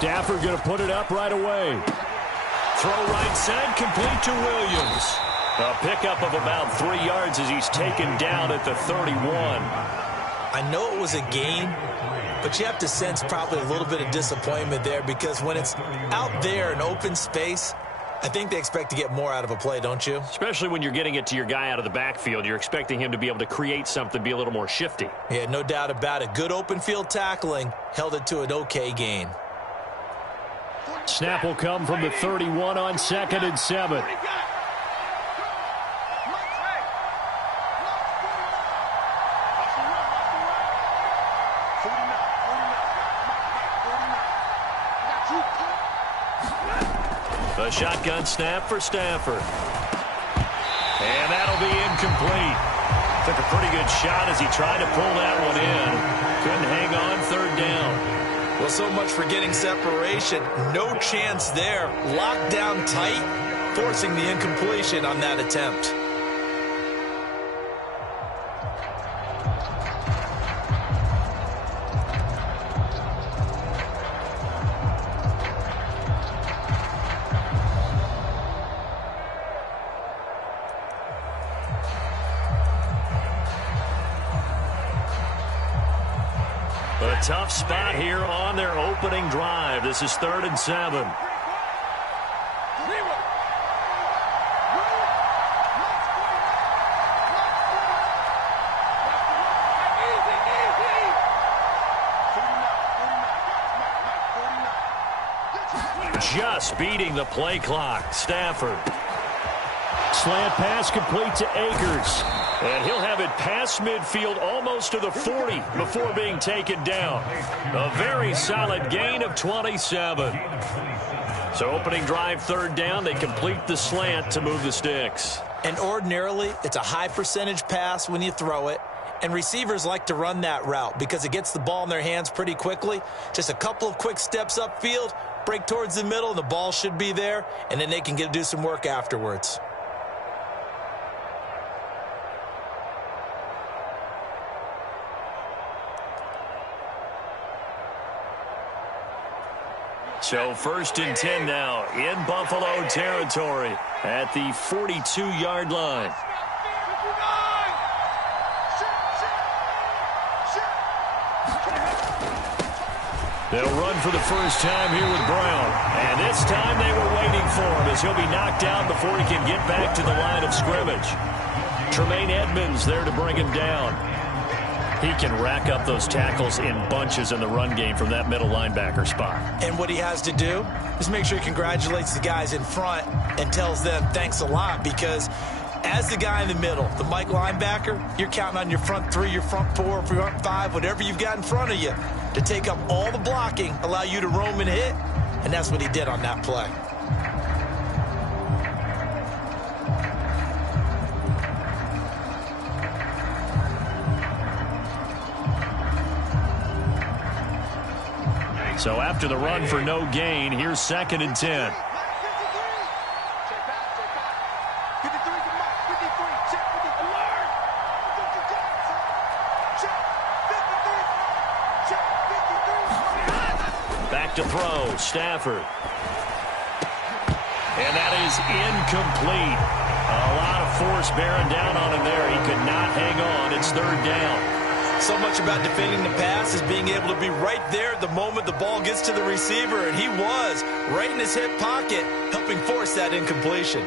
Stafford going to put it up right away. Throw right side, complete to Williams. A pickup of about 3 yards as he's taken down at the 31. I know it was a gain, but you have to sense probably a little bit of disappointment there because when it's out there in open space, I think they expect to get more out of a play, don't you? Especially when you're getting it to your guy out of the backfield. You're expecting him to be able to create something, be a little more shifty. Yeah, no doubt about it. Good open field tackling held it to an okay gain. Snap will come from the 31 on 2nd and 7. A shotgun snap for Stafford. And that'll be incomplete. Took a pretty good shot as he tried to pull that one in. Couldn't hang on 3rd down. Well, so much for getting separation. No chance there. Locked down tight, forcing the incompletion on that attempt. A tough spot here on their opening drive. This is 3rd and 7. Just beating the play clock. Stafford. Slant pass complete to Akers. And he'll have it past midfield almost to the 40 before being taken down. A very solid gain of 27. So opening drive 3rd down, they complete the slant to move the sticks. And ordinarily, it's a high percentage pass when you throw it. And receivers like to run that route because it gets the ball in their hands pretty quickly. Just a couple of quick steps upfield, break towards the middle, and the ball should be there. And then they can do some work afterwards. So 1st and 10 now in Buffalo territory at the 42-yard line. They'll run for the first time here with Brown. And this time they were waiting for him as he'll be knocked out before he can get back to the line of scrimmage. Tremaine Edmonds there to bring him down. He can rack up those tackles in bunches in the run game from that middle linebacker spot. And what he has to do is make sure he congratulates the guys in front and tells them thanks a lot because as the guy in the middle, the Mike linebacker, you're counting on your front 3, your front 4, front 5, whatever you've got in front of you to take up all the blocking, allow you to roam and hit, and that's what he did on that play. So after the run for no gain, here's 2nd and 10. Back to throw, Stafford. And that is incomplete. A lot of force bearing down on him there. He could not hang on. It's 3rd down. So much about defending the pass is being able to be right there at the moment the ball gets to the receiver, and he was right in his hip pocket, helping force that incompletion.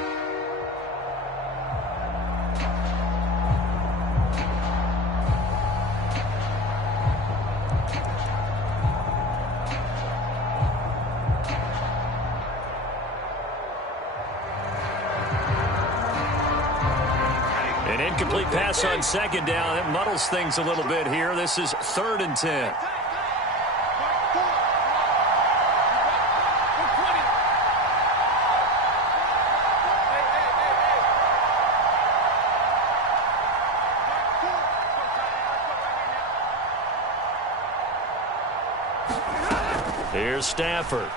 An incomplete pass on 2nd down. That muddles things a little bit here. This is 3rd and 10. Here's Stafford.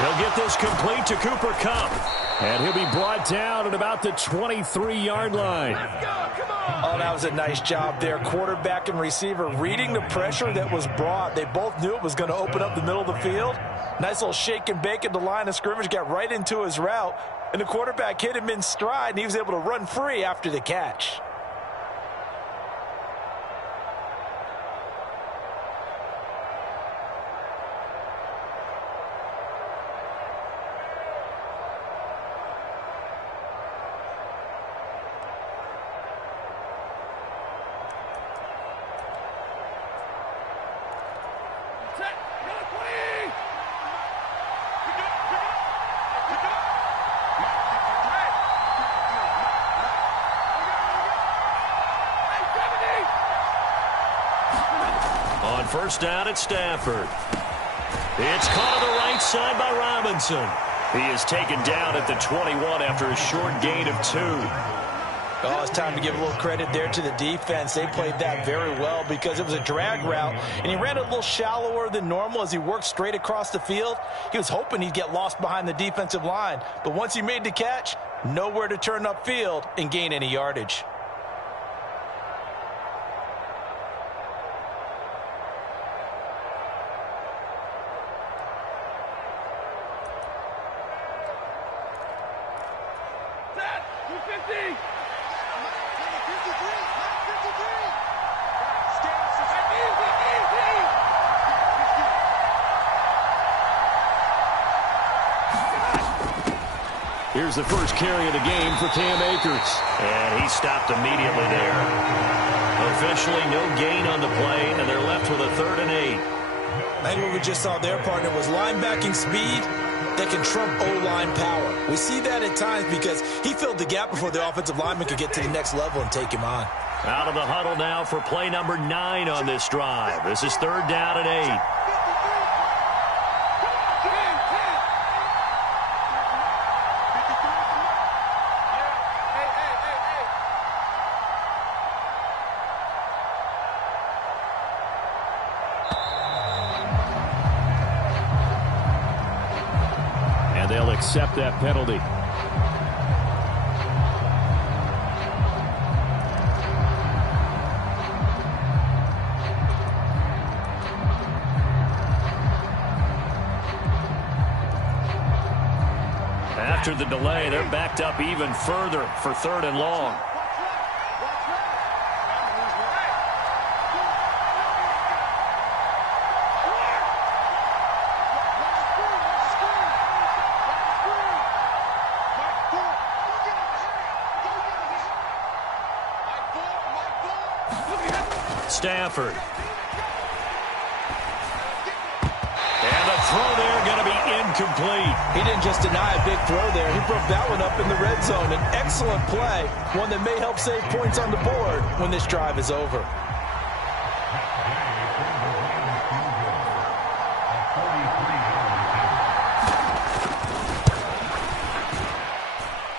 He'll He'll get this complete to Cooper Kupp. And he'll be brought down at about the 23-yard line. Oh, that was a nice job there. Quarterback and receiver reading the pressure that was brought. They both knew it was going to open up the middle of the field. Nice little shake and bake at the line of scrimmage, got right into his route. And the quarterback hit him in stride, and he was able to run free after the catch. On first down at Stafford. It's caught on the right side by Robinson. He is taken down at the 21 after a short gain of 2. Oh, it's time to give a little credit there to the defense. They played that very well because it was a drag route, and he ran a little shallower than normal as he worked straight across the field. He was hoping he'd get lost behind the defensive line, but once he made the catch, nowhere to turn upfield and gain any yardage. Here's the first carry of the game for Cam Akers. And he stopped immediately there. Officially no gain on the play, and they're left with a 3rd and 8. I think what we just saw there, partner, was linebacking speed that can trump O-line power. We see that at times because he filled the gap before the offensive lineman could get to the next level and take him on. Out of the huddle now for play number 9 on this drive. This is 3rd down and 8. They'll accept that penalty. After the delay, they're backed up even further for 3rd and long. Stafford. And the throw there going to be incomplete. He didn't just deny a big throw there. He broke that one up in the red zone. An excellent play, one that may help save points on the board when this drive is over.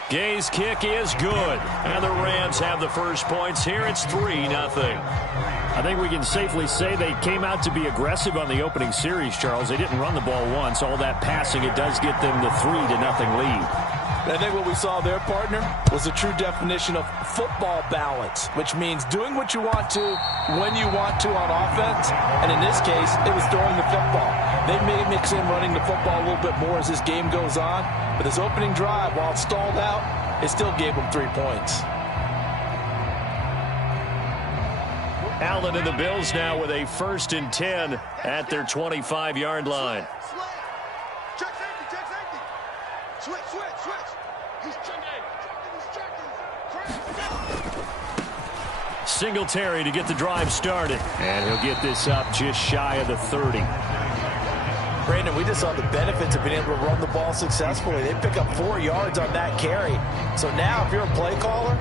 Gay's kick is good. And the Rams have the first points here. It's 3-0. I think we can safely say they came out to be aggressive on the opening series, Charles. They didn't run the ball once. All that passing, it does get them the 3-0 lead. I think what we saw there, partner, was a true definition of football balance, which means doing what you want to, when you want to on offense. And in this case, it was throwing the football. They may mix in running the football a little bit more as this game goes on. But this opening drive, while it stalled out, it still gave them 3 points. Allen and the Bills now with a 1st and 10 at their 25-yard line. Check safety. Switch. He's checking. Singletary to get the drive started. And he'll get this up just shy of the 30. Brandon, we just saw the benefits of being able to run the ball successfully. They pick up 4 yards on that carry. So now if you're a play caller,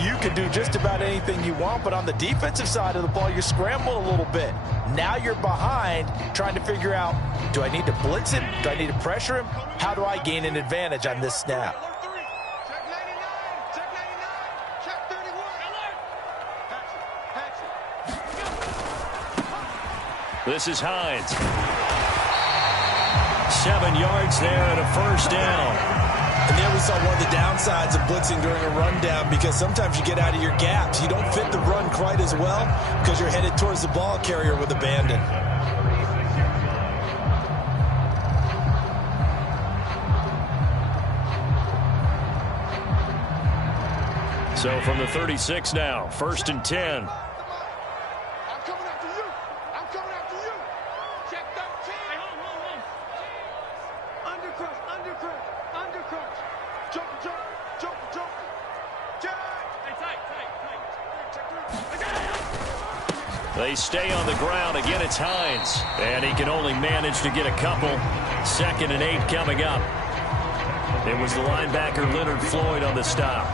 you can do just about anything you want, but on the defensive side of the ball, you're scrambling a little bit. Now you're behind trying to figure out, do I need to blitz him? Do I need to pressure him? How do I gain an advantage on this snap? Check 99. Check 99. Check 31. Patch it. This is Hines. 7 yards there and a first down. And there we saw one of the downsides of blitzing during a rundown, because sometimes you get out of your gaps. You don't fit the run quite as well because you're headed towards the ball carrier with abandon. So from the 36 now, 1st and 10. I'm coming after you. I'm coming after you. Check 13. Hey, hold. Undercrush. Jump. Check. Hey, tight. Check 3. They stay on the ground. Again, it's Hines. And he can only manage to get a couple. 2nd and 8 coming up. It was the linebacker Leonard Floyd on the stop.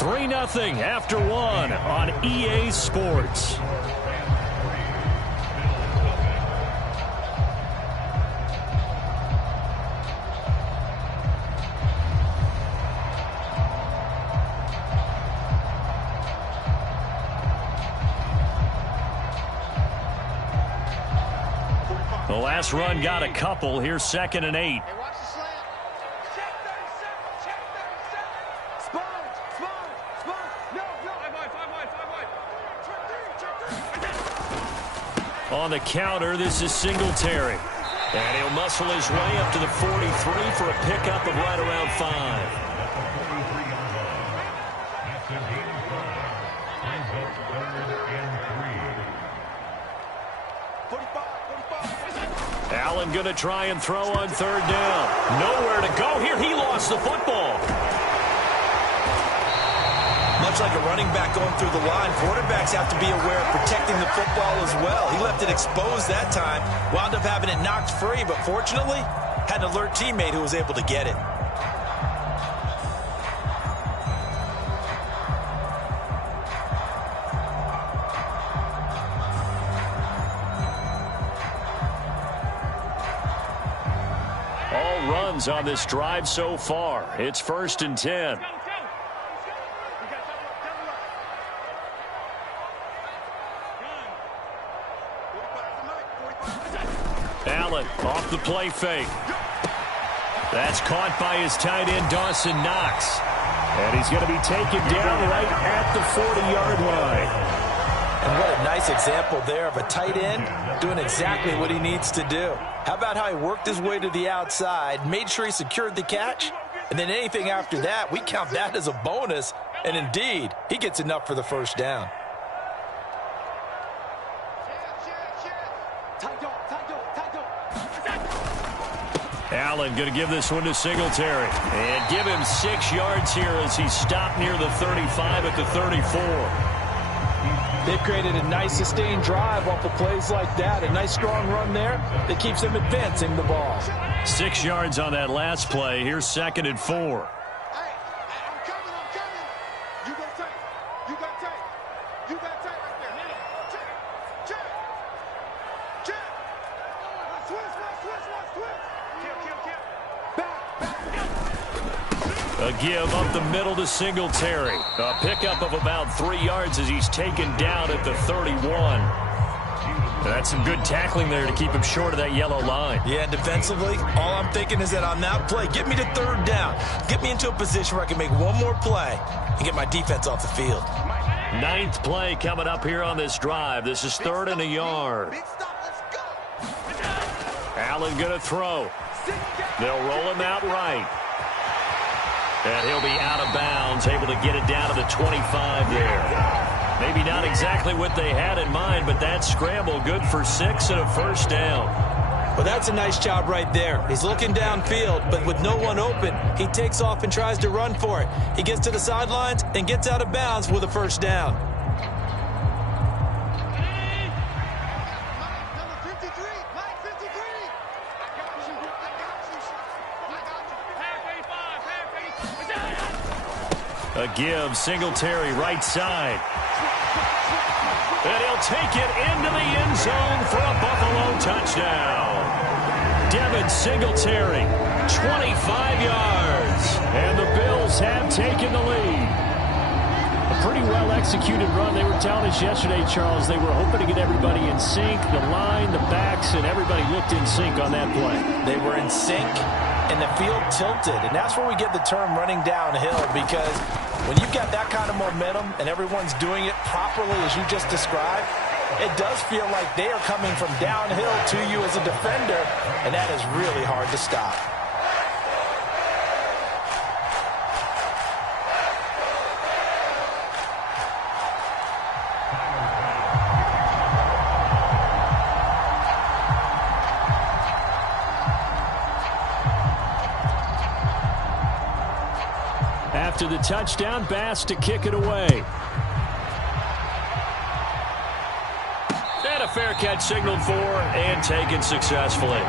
3-0 after 1 on EA Sports. The last run got a couple. Here's 2nd and 8. Hey, watch the slant. Check 37. Spine. No. 5 wide. On the counter, this is Singletary. And he'll muscle his way up to the 43 for a pickup of right around 5. Allen going to try and throw on 3rd down. Nowhere to go here. He lost the football. Much like a running back going through the line, quarterbacks have to be aware of protecting the football as well. He left it exposed that time, wound up having it knocked free, but fortunately, had an alert teammate who was able to get it. All runs on this drive so far. It's 1st and 10. Allen off the play fake. That's caught by his tight end, Dawson Knox. And he's going to be taken down right at the 40-yard line. And what a nice example there of a tight end doing exactly what he needs to do. How about how he worked his way to the outside, made sure he secured the catch, and then anything after that, we count that as a bonus. And indeed, he gets enough for the first down. Allen going to give this one to Singletary. And give him 6 yards here as he stopped near the 35 at the 34. They've created a nice sustained drive off of plays like that. A nice strong run there that keeps them advancing the ball. 6 yards on that last play. Here's 2nd and 4. Hey, I'm coming. You got tight. Right there. Check. Twist. A give up the middle to Singletary. A pickup of about 3 yards as he's taken down at the 31. That's some good tackling there to keep him short of that yellow line. Yeah, and defensively, all I'm thinking is that on that play, get me to 3rd down. Get me into a position where I can make one more play and get my defense off the field. 9th play coming up here on this drive. This is 3rd and a yard. Big stop. Let's go. Allen going to throw. They'll roll him out right. And he'll be out of bounds, able to get it down to the 25 there. Maybe not exactly what they had in mind, but that scramble good for 6 and a first down. Well, that's a nice job right there. He's looking downfield, but with no one open, he takes off and tries to run for it. He gets to the sidelines and gets out of bounds with a first down. A give, Singletary right side. And he'll take it into the end zone for a Buffalo touchdown. Devin Singletary, 25 yards. And the Bills have taken the lead. pretty well-executed run. They were telling us yesterday, Charles, they were hoping to get everybody in sync, the line, the backs, and everybody looked in sync on that play. They were in sync, and the field tilted. And that's where we get the term running downhill, because when you've got that kind of momentum and everyone's doing it properly as you just described, it does feel like they are coming from downhill to you as a defender, and that is really hard to stop. After the touchdown, Bass to kick it away. And a fair catch signaled for and taken successfully.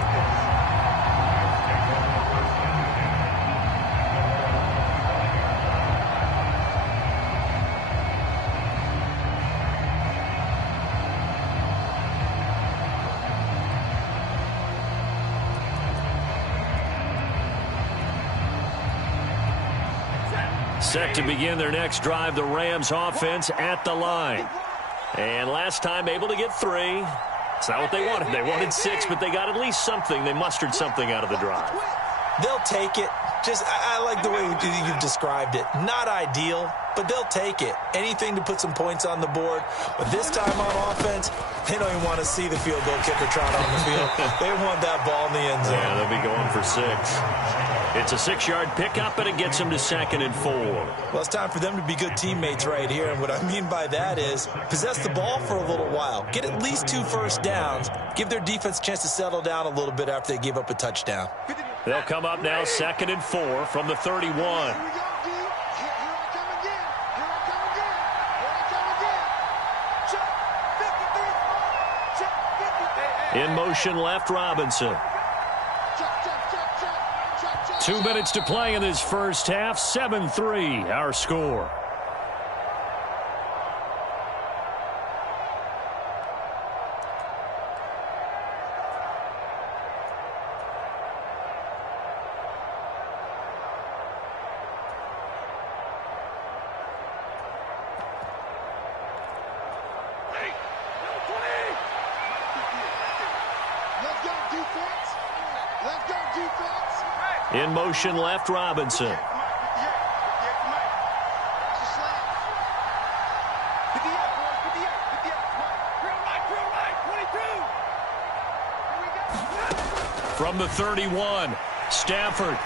Set to begin their next drive, the Rams offense at the line. And last time able to get 3. It's not what they wanted. They wanted 6, but they got at least something. They mustered something out of the drive. They'll take it. I like the way you've described it. Not ideal, but they'll take it. Anything to put some points on the board. But this time on offense, they don't even want to see the field goal kicker trot on the field. They want that ball in the end zone. Yeah, they'll be going for 6. It's a 6-yard pickup, and it gets them to 2nd and 4. Well, it's time for them to be good teammates right here. And what I mean by that is possess the ball for a little while. Get at least 2 first downs. Give their defense a chance to settle down a little bit after they give up a touchdown. They'll come up now 2nd and 4 from the 31. In motion left, Robinson. 2 minutes to play in this first half. 7-3 our score. In motion left, Robinson. From the 31, Stafford.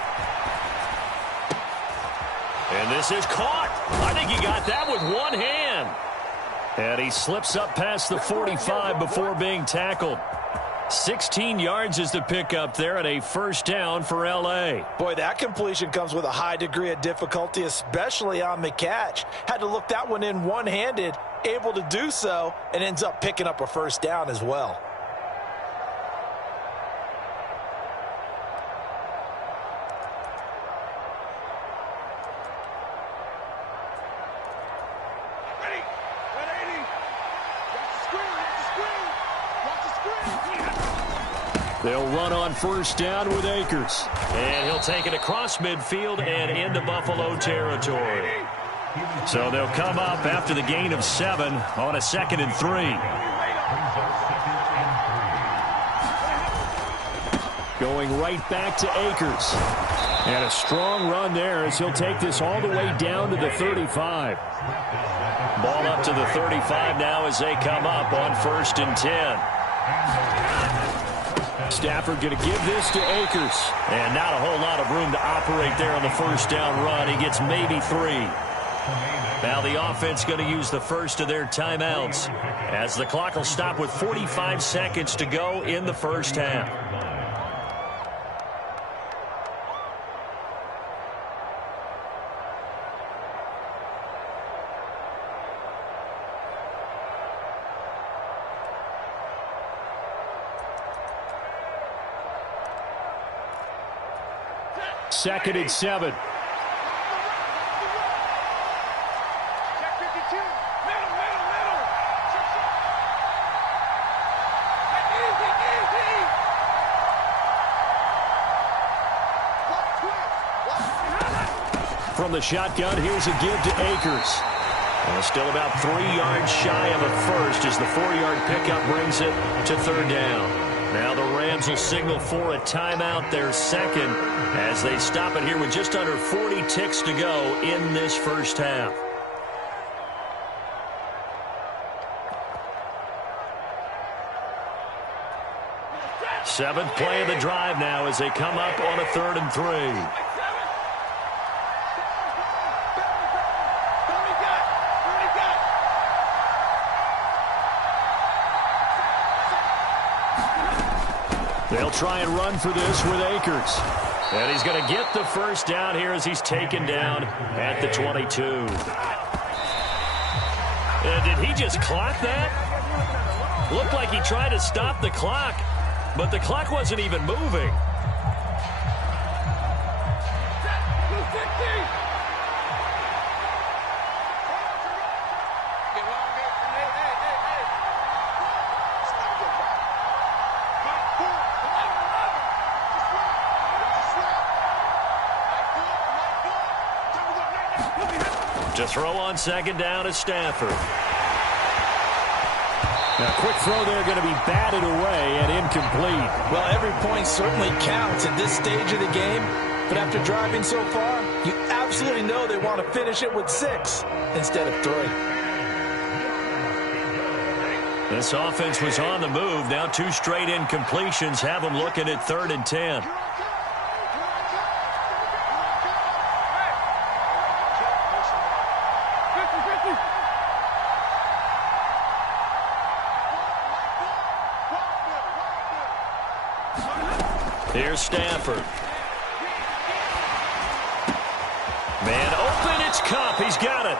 And this is caught. I think he got that with one hand. And he slips up past the 45 before being tackled. 16 yards is the pickup there, and a first down for L.A. Boy, that completion comes with a high degree of difficulty, especially on the catch. Had to look that one in one-handed, able to do so, and ends up picking up a first down as well. They'll run on first down with Akers. And he'll take it across midfield and into Buffalo territory. So they'll come up after the gain of 7 on a 2nd and 3. Going right back to Akers. And a strong run there as he'll take this all the way down to the 35. Ball up to the 35 now as they come up on 1st and 10. Stafford going to give this to Akers. And not a whole lot of room to operate there on the first down run. He gets maybe 3. Now the offense going to use the first of their timeouts as the clock will stop with 45 seconds to go in the first half. Second and 7. From the shotgun, here's a give to Akers. Well, still about 3 yards shy of a first as the 4-yard pickup brings it to third down. Now the Rams will signal for a timeout, their second, as they stop it here with just under 40 ticks to go in this first half. Seventh play of the drive now as they come up on a 3rd and 3. They'll try and run for this with Akers. And he's going to get the first down here as he's taken down at the 22. Did he just clock that? Looked like he tried to stop the clock, but the clock wasn't even moving. To throw on second down is Stafford. Now, quick throw there going to be batted away and incomplete. Well, every point certainly counts at this stage of the game. But after driving so far, you absolutely know they want to finish it with 6 instead of 3. This offense was on the move. Now 2 straight incompletions have them looking at 3rd and 10. Here's Stafford. Man open, it's Kupp. He's got it.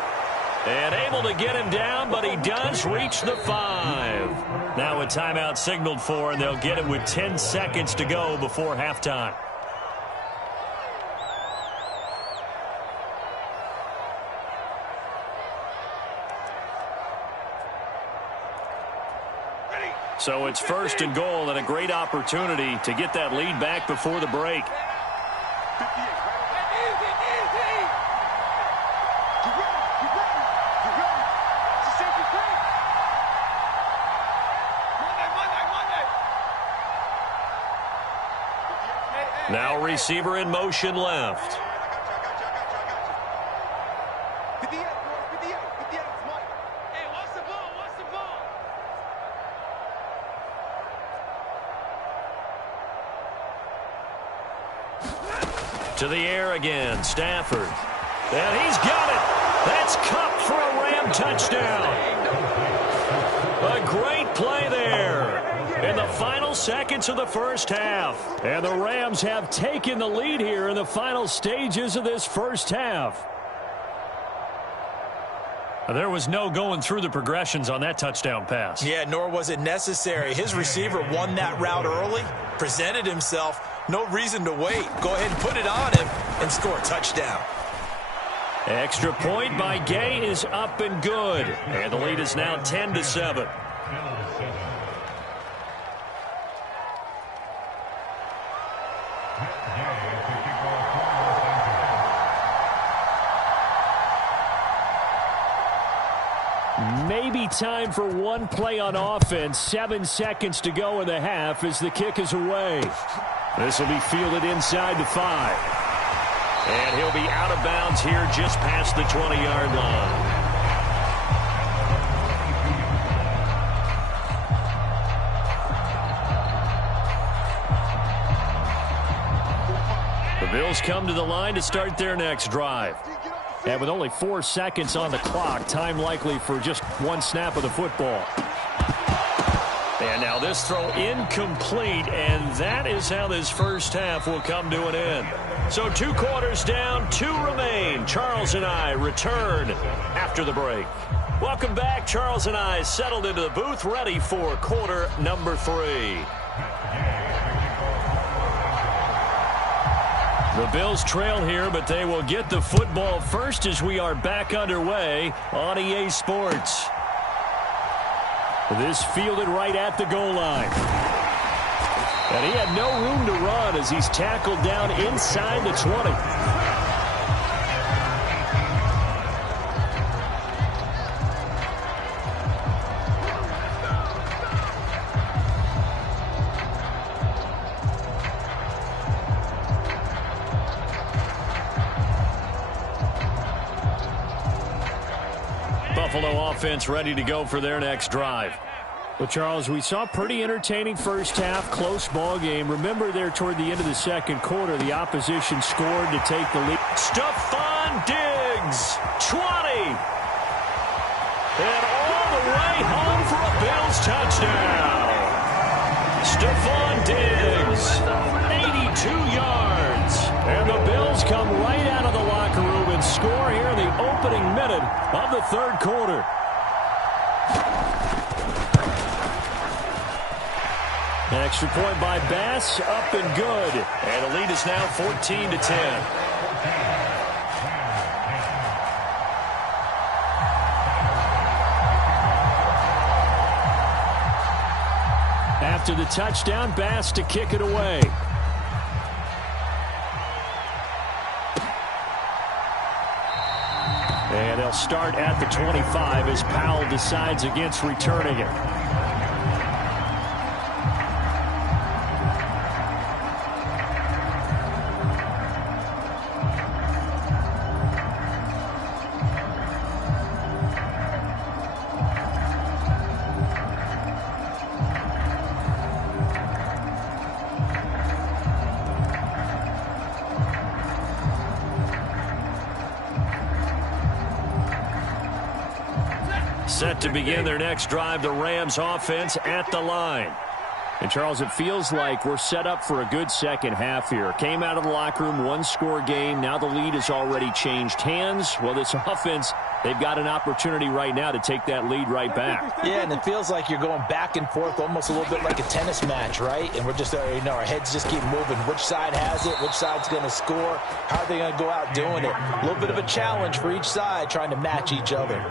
And able to get him down, but he does reach the 5. Now a timeout signaled for, and they'll get it with 10 seconds to go before halftime. So it's 1st and goal and a great opportunity to get that lead back before the break. Now receiver in motion left. To the air again, Stafford. And he's got it. That's Kupp for a Ram touchdown. A great play there in the final seconds of the first half. And the Rams have taken the lead here in the final stages of this first half. There was no going through the progressions on that touchdown pass. Yeah, nor was it necessary. His receiver won that route early, presented himself. No reason to wait. Go ahead and put it on him and score a touchdown. Extra point by Gay is up and good. And the lead is now 10-7. Maybe time for one play on offense. 7 seconds to go in the half as the kick is away. This will be fielded inside the 5. And he'll be out of bounds here just past the 20-yard line. The Bills come to the line to start their next drive. And with only 4 seconds on the clock, time likely for just one snap of the football. And now this throw incomplete, and that is how this first half will come to an end. So 2 quarters down, 2 remain. Charles and I return after the break. Welcome back. Charles and I settled into the booth, ready for quarter number 3. The Bills trail here, but they will get the football first as we are back underway on EA Sports. This fielded right at the goal line. And he had no room to run as he's tackled down inside the 20. offense ready to go for their next drive. Well, Charles, we saw pretty entertaining first half, close ball game. Remember there toward the end of the second quarter, the opposition scored to take the lead. Stephon Diggs, 20. And all the way home for a Bills touchdown. Stephon Diggs, 82 yards. And the Bills come right out of the locker room and score here in the opening minute of the third quarter. An extra point by Bass, up and good. And the lead is now 14-10. After the touchdown, Bass to kick it away. And they'll start at the 25 as Powell decides against returning it. Set to begin their next drive, the Rams offense at the line. And, Charles, it feels like we're set up for a good second half here. Came out of the locker room, one-score game. Now the lead has already changed hands. Well, this offense, they've got an opportunity right now to take that lead right back. Yeah, and it feels like you're going back and forth almost a little bit like a tennis match, right? And we're just, our heads just keep moving. Which side has it? Which side's going to score? How are they going to go out doing it? A little bit of a challenge for each side trying to match each other.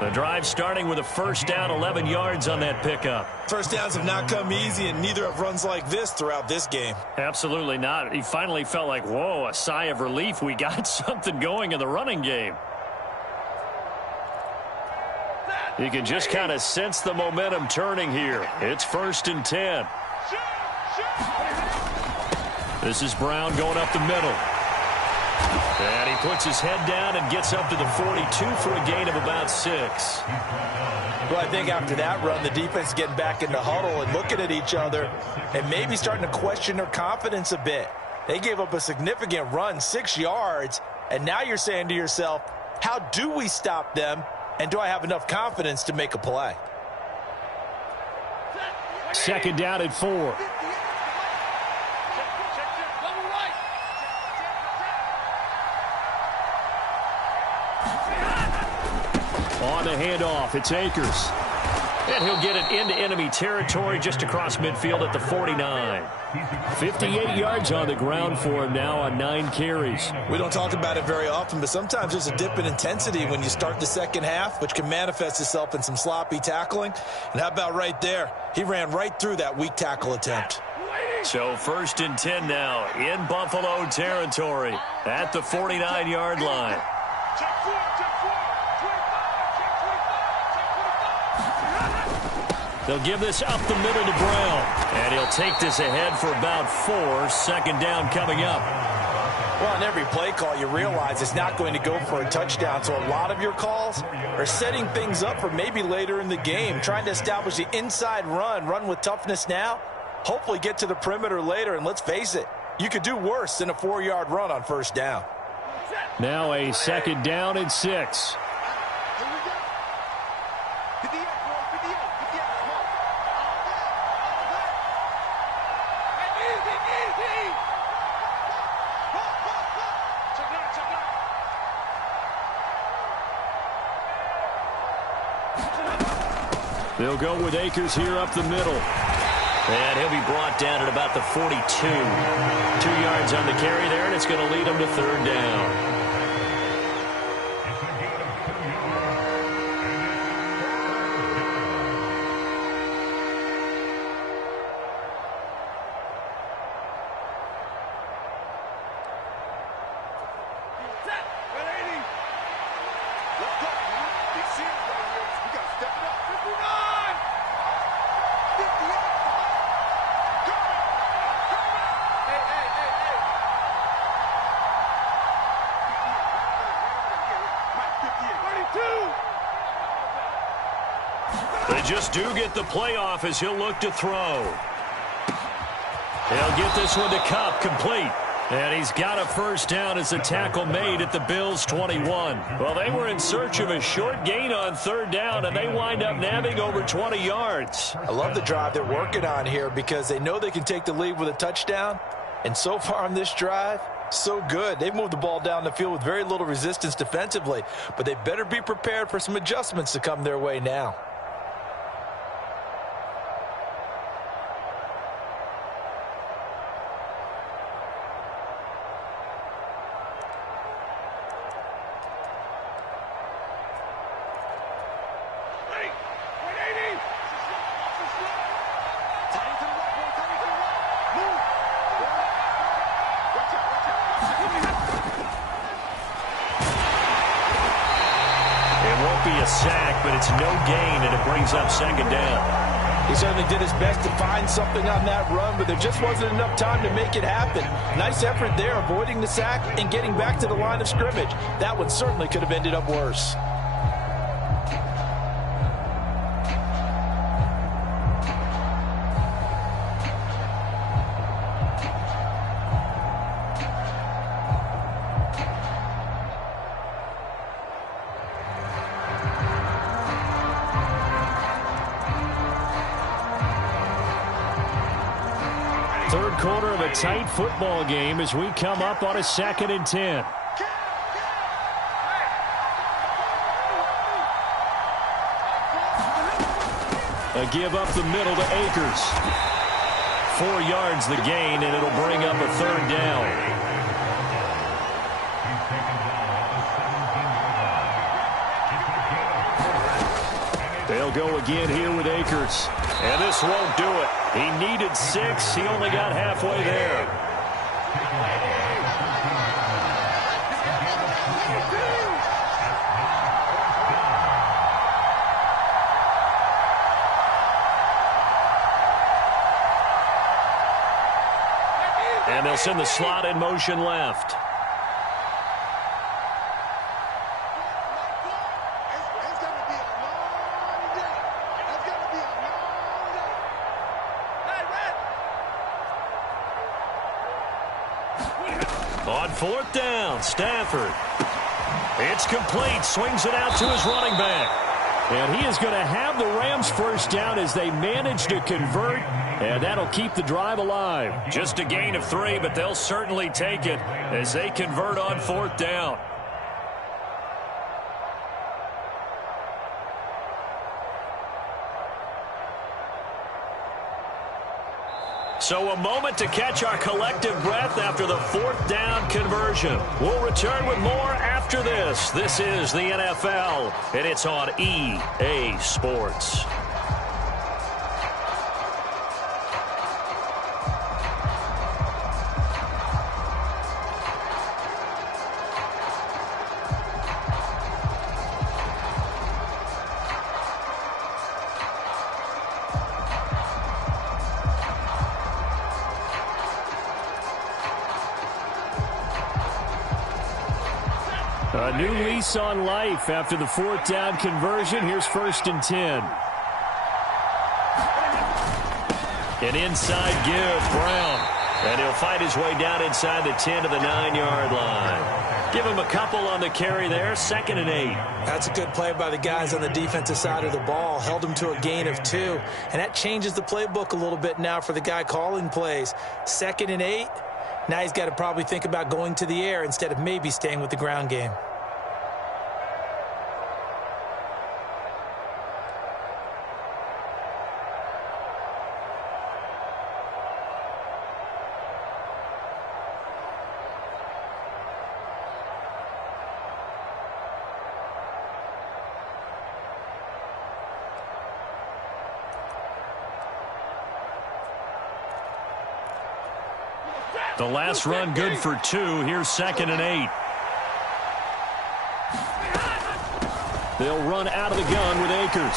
The drive starting with a first down, 11 yards on that pickup. First downs have not come easy, and neither have runs like this throughout this game. Absolutely not. He finally felt like, whoa, a sigh of relief. We got something going in the running game. You can just kind of sense the momentum turning here. It's 1st and 10. This is Brown going up the middle. And he puts his head down and gets up to the 42 for a gain of about 6. Well, I think after that run, the defense getting back in the huddle and looking at each other and maybe starting to question their confidence a bit. They gave up a significant run, 6 yards, and now you're saying to yourself, how do we stop them, and do I have enough confidence to make a play? Second down at 4. On the handoff, it's Akers. And he'll get it into enemy territory just across midfield at the 49. 58 yards on the ground for him now on 9 carries. We don't talk about it very often, but sometimes there's a dip in intensity when you start the second half, which can manifest itself in some sloppy tackling. And how about right there? He ran right through that weak tackle attempt. So 1st and 10 now in Buffalo territory at the 49-yard line. They'll give this up the middle to Brown. And he'll take this ahead for about 4. 2nd down coming up. Well, on every play call, you realize it's not going to go for a touchdown. So a lot of your calls are setting things up for maybe later in the game, trying to establish the inside run with toughness now, hopefully get to the perimeter later. And let's face it, you could do worse than a 4-yard run on 1st down. Now a 2nd down and 6. They'll go with Akers here up the middle. And he'll be brought down at about the 42. 2 yards on the carry there, and it's going to lead him to 3rd down. They just do get the playoff as he'll look to throw. He'll get this one to Kupp, complete. And he's got a first down as the tackle made at the Bills' 21. Well, they were in search of a short gain on third down, and they wind up nabbing over 20 yards. I love the drive they're working on here because they know they can take the lead with a touchdown. And so far on this drive, so good. They've moved the ball down the field with very little resistance defensively, but they better be prepared for some adjustments to come their way now. Sack, but it's no gain, and it brings up second down. He certainly did his best to find something on that run, but there just wasn't enough time to make it happen. Nice effort there, avoiding the sack and getting back to the line of scrimmage. That one certainly could have ended up worse. Third quarter of a tight football game as we come up on a 2nd and 10. A give up the middle to Akers. 4 yards the gain, and it'll bring up a third down. They'll go again here with Akers. And this won't do it. He needed 6. He only got halfway there. And they'll send the slot in motion left. On 4th down, Stafford. It's complete. Swings it out to his running back. And he is going to have the Rams first down as they manage to convert. And that'll keep the drive alive. Just a gain of 3, but they'll certainly take it as they convert on 4th down. So a moment to catch our collective breath after the 4th down conversion. We'll return with more after this. This is the NFL, and it's on EA Sports. A new lease on life after the 4th down conversion. Here's 1st and 10. An inside give, Brown. And he'll fight his way down inside the 10 to the 9-yard line. Give him a couple on the carry there. 2nd and 8. That's a good play by the guys on the defensive side of the ball. Held him to a gain of 2. And that changes the playbook a little bit now for the guy calling plays. 2nd and 8. Now he's got to probably think about going to the air instead of maybe staying with the ground game. The last run good for 2. Here's 2nd and 8. They'll run out of the gun with Akers.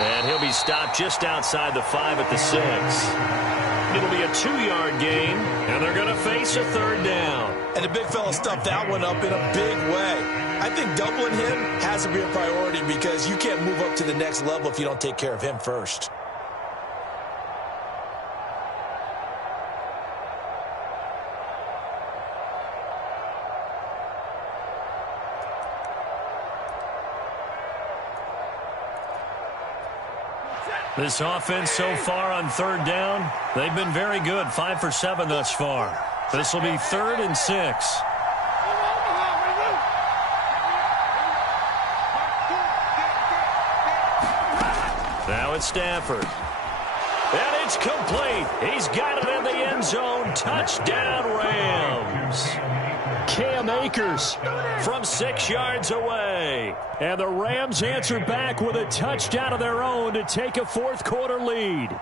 And he'll be stopped just outside the 5 at the 6. It'll be a 2-yard gain, and they're going to face a 3rd down. And the big fella stuffed that one up in a big way. I think doubling him has to be a priority because you can't move up to the next level if you don't take care of him first. This offense so far on third down, they've been very good, 5 for 7 thus far. This will be 3rd and 6. Now it's Stafford. And it's complete. He's got it in the end zone. Touchdown, Rams. Cam Akers from 6 yards away. And the Rams answer back with a touchdown of their own to take a fourth-quarter lead.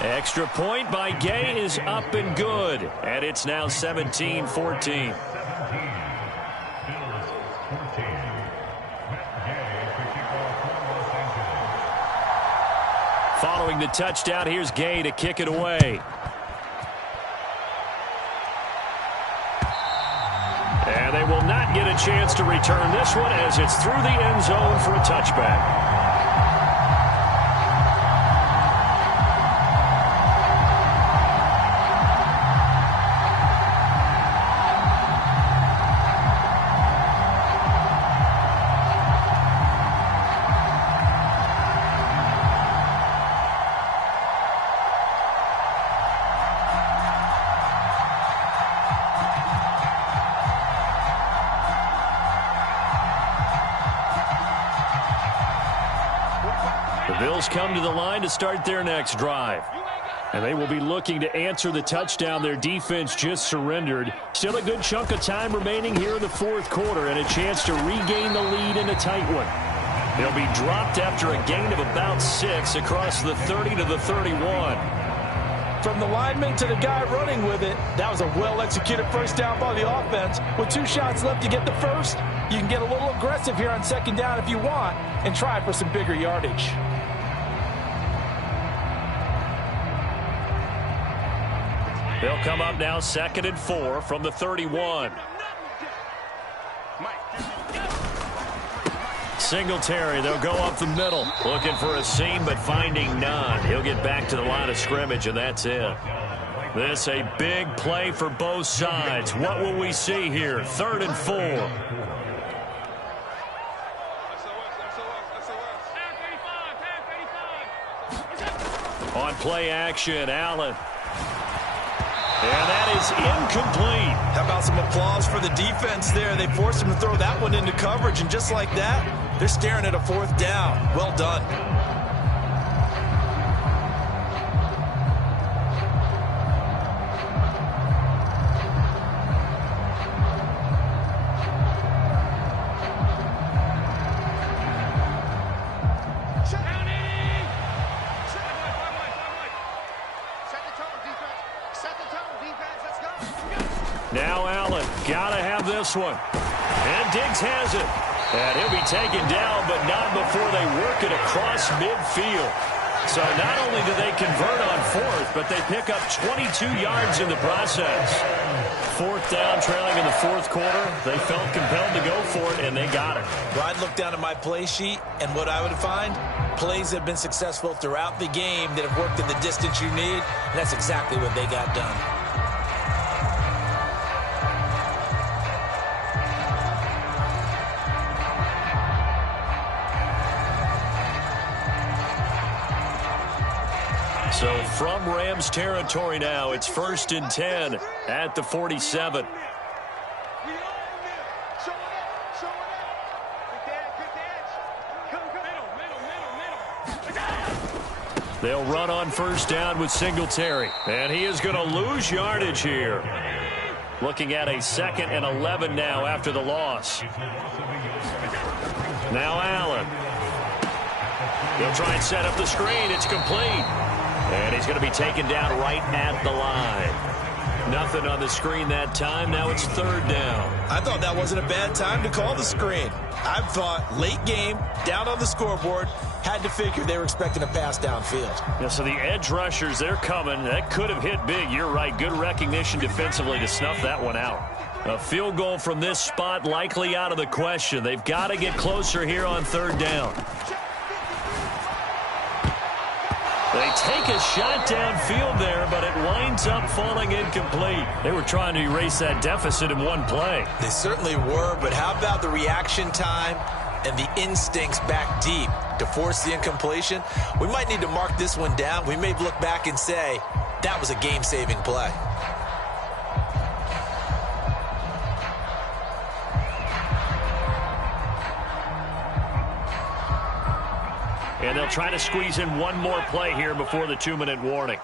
Extra point by Gay is up and good. And it's now 17-14. Following the touchdown, here's Gay to kick it away. And they will not get a chance to return this one as it's through the end zone for a touchback. Bills come to the line to start their next drive. And they will be looking to answer the touchdown their defense just surrendered. Still a good chunk of time remaining here in the fourth quarter and a chance to regain the lead in a tight one. They'll be dropped after a gain of about 6 across the 30 to the 31. From the lineman to the guy running with it, that was a well-executed first down by the offense. With 2 shots left to get the first, you can get a little aggressive here on second down if you want and try for some bigger yardage. They'll come up now 2nd and 4 from the 31. Singletary, they'll go up the middle. Looking for a seam, but finding none. He'll get back to the line of scrimmage, and that's it. This a big play for both sides. What will we see here? 3rd and 4. On play action, Allen. And that is incomplete. How about some applause for the defense there? They forced him to throw that one into coverage, and just like that, they're staring at a 4th down. Well done. Now Allen, gotta have this one. And Diggs has it. And he'll be taken down, but not before they work it across midfield. So not only do they convert on 4th, but they pick up 22 yards in the process. 4th down, trailing in the 4th quarter. They felt compelled to go for it, and they got it. Well, I'd look down at my play sheet, and what I would find, plays have been successful throughout the game that have worked in the distance you need, and that's exactly what they got done. So from Rams territory now, it's 1st and 10 at the 47. They'll run on 1st down with Singletary. And he is going to lose yardage here. Looking at a 2nd and 11 now after the loss. Now Allen. He'll try and set up the screen. It's complete. And he's going to be taken down right at the line. Nothing on the screen that time. Now it's 3rd down. I thought that wasn't a bad time to call the screen. I thought late game, down on the scoreboard, had to figure they were expecting a pass downfield. Yeah, so the edge rushers, they're coming. That could have hit big. You're right. Good recognition defensively to snuff that one out. A field goal from this spot likely out of the question. They've got to get closer here on third down. They take a shot downfield there, but it winds up falling incomplete. They were trying to erase that deficit in one play. They certainly were, but how about the reaction time and the instincts back deep to force the incompletion? We might need to mark this one down. We may look back and say, that was a game-saving play. And they'll try to squeeze in one more play here before the 2-minute warning.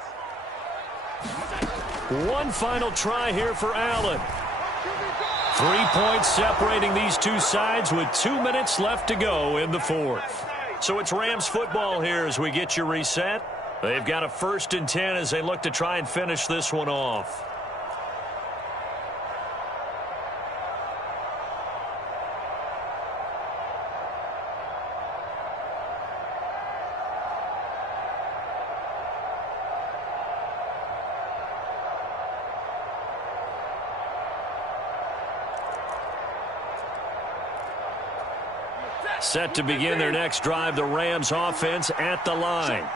One final try here for Allen. 3 points separating these two sides with 2 minutes left to go in the fourth. So it's Rams football here as we get you reset. They've got a 1st and 10 as they look to try and finish this one off. Set to begin their next drive, the Rams offense at the line.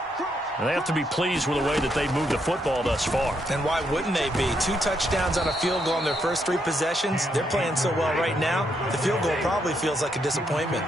And they have to be pleased with the way that they've moved the football thus far. And why wouldn't they be? 2 touchdowns on a field goal in their first 3 possessions. They're playing so well right now, the field goal probably feels like a disappointment.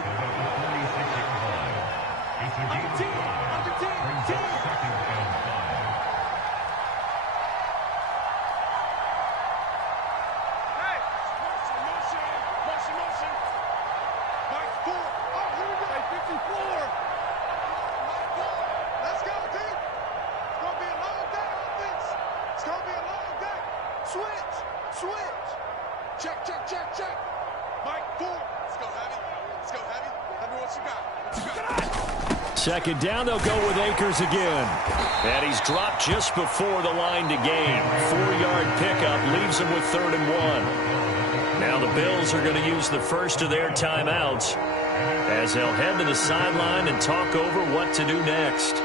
Second down, they'll go with Akers again. And he's dropped just before the line to gain. 4-yard pickup leaves him with 3rd and 1. Now the Bills are going to use the first of their timeouts as they'll head to the sideline and talk over what to do next.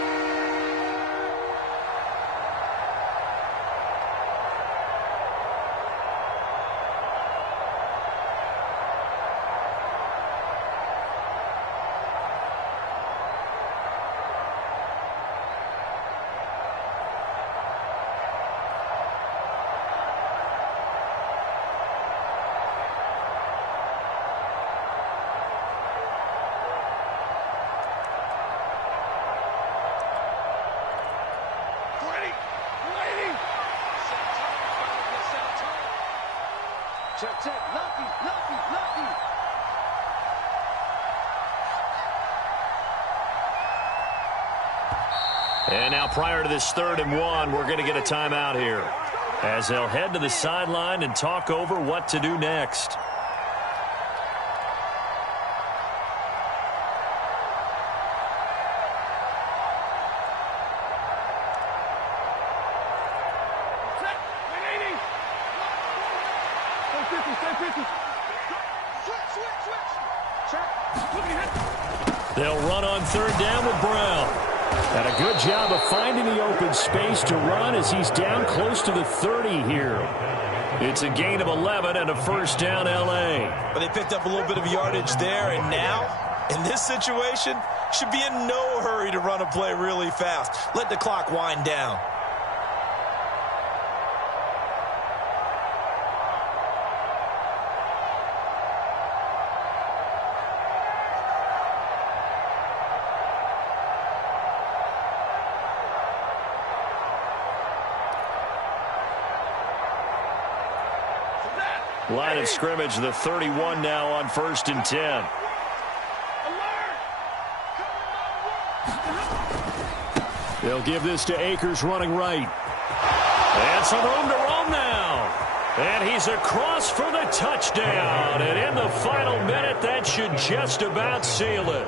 And now prior to this 3rd and 1, we're going to get a timeout here as they'll head to the sideline and talk over what to do next. They'll run on 3rd down with Brown. And a good job of finding the open space to run as he's down close to the 30 here. It's a gain of 11 and a 1st down L.A. But they picked up a little bit of yardage there, and now, in this situation, should be in no hurry to run a play really fast. Let the clock wind down. Line of scrimmage, the 31 now on 1st and 10. They'll give this to Akers running right. And some room to roam now. And he's across for the touchdown. And in the final minute, that should just about seal it.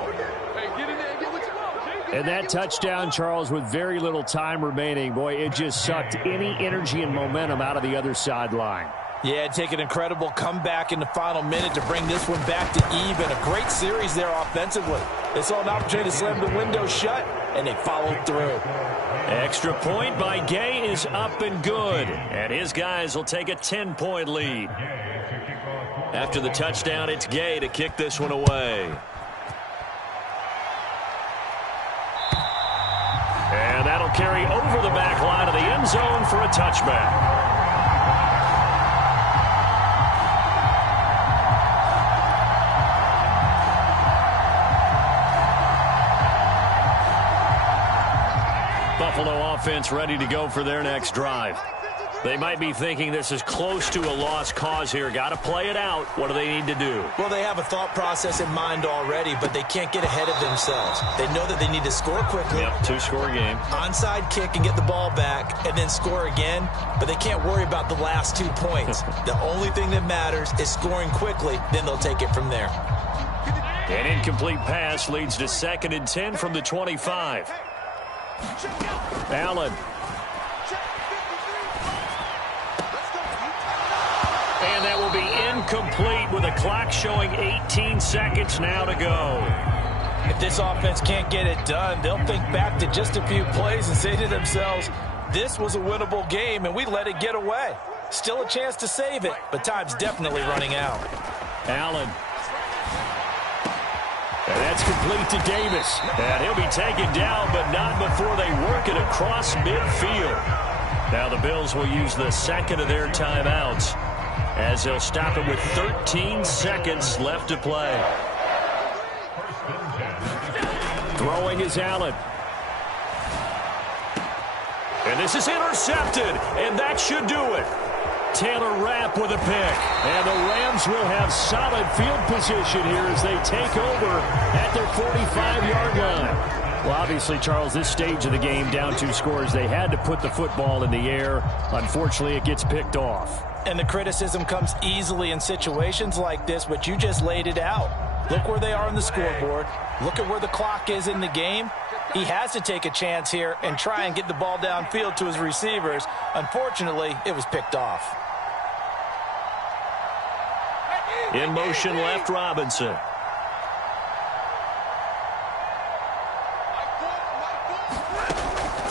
And that touchdown, Charles, with very little time remaining, boy, it just sucked any energy and momentum out of the other sideline. Yeah, take an incredible comeback in the final minute to bring this one back to even. A great series there offensively. They saw an opportunity to slam the window shut, and they followed through. Extra point by Gay is up and good. And his guys will take a 10-point lead. After the touchdown, it's Gay to kick this one away. And that'll carry over the back line of the end zone for a touchback. Buffalo offense ready to go for their next drive. They might be thinking this is close to a lost cause here. Got to play it out. What do they need to do? Well, they have a thought process in mind already, but they can't get ahead of themselves. They know that they need to score quickly. Yep, two-score game. Onside kick and get the ball back and then score again, but they can't worry about the last 2 points. The only thing that matters is scoring quickly, then they'll take it from there. An incomplete pass leads to 2nd and 10 from the 25. Allen. And that will be incomplete with a clock showing 18 seconds now to go. If this offense can't get it done, they'll think back to just a few plays and say to themselves, this was a winnable game and we let it get away. Still a chance to save it, but time's definitely running out. Allen. And that's complete to Davis. And he'll be taken down, but not before they work it across midfield. Now the Bills will use the second of their timeouts, as they'll stop it with 13 seconds left to play. Throwing is Allen. And this is intercepted, and that should do it. Taylor Rapp with a pick. And the Rams will have solid field position here as they take over at their 45-yard line. Well, obviously, Charles, this stage of the game, down 2 scores, they had to put the football in the air. Unfortunately, it gets picked off. And the criticism comes easily in situations like this, but you just laid it out. Look where they are on the scoreboard. Look at where the clock is in the game. He has to take a chance here and try and get the ball downfield to his receivers. Unfortunately, it was picked off. In motion left, Robinson.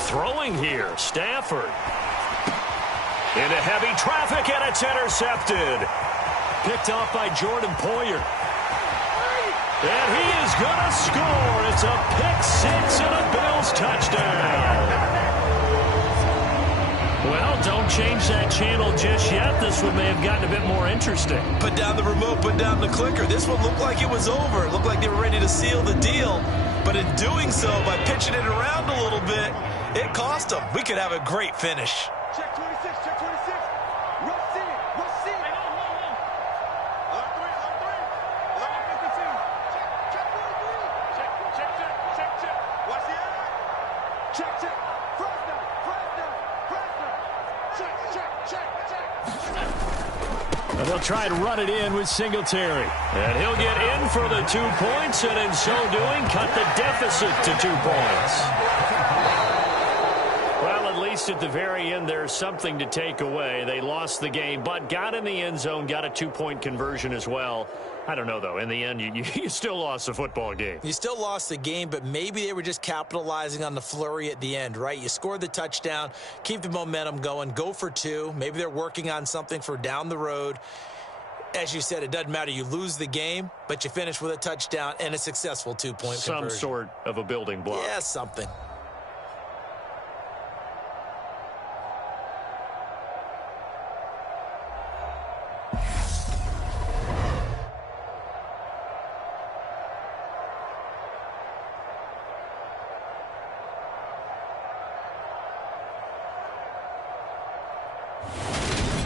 Throwing here, Stafford. Into heavy traffic, and it's intercepted. Picked off by Jordan Poyer. And he is going to score. It's a pick-6 and a Bills touchdown. Well, don't change that channel just yet. This one may have gotten a bit more interesting. Put down the remote, put down the clicker. This one looked like it was over. It looked like they were ready to seal the deal. But in doing so, by pitching it around a little bit, it cost them. We could have a great finish. Check 26, check 26. Rush in, rush in. Alert 3, alert 52. Check 43. Check. Watch the eye. Check. Fresno. And they'll try to run it in with Singletary. And he'll get in for the 2 points, and in so doing, cut the deficit to 2 points. Well, at least at the very end, there's something to take away. They lost the game, but got in the end zone, got a 2-point conversion as well. I don't know, though. In the end, you still lost the football game. You still lost the game, but maybe they were just capitalizing on the flurry at the end, right? You scored the touchdown, keep the momentum going, go for 2. Maybe they're working on something for down the road. As you said, it doesn't matter. You lose the game, but you finish with a touchdown and a successful 2-point conversion. Some sort of a building block. Yeah, something.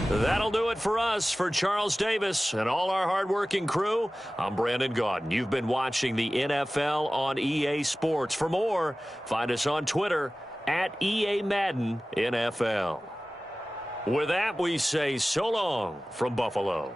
That'll do it for us. For Charles Davis and all our hardworking crew, I'm Brandon Gaudin. You've been watching the NFL on EA Sports. For more, find us on Twitter at EA Madden NFL. With that, we say so long from Buffalo.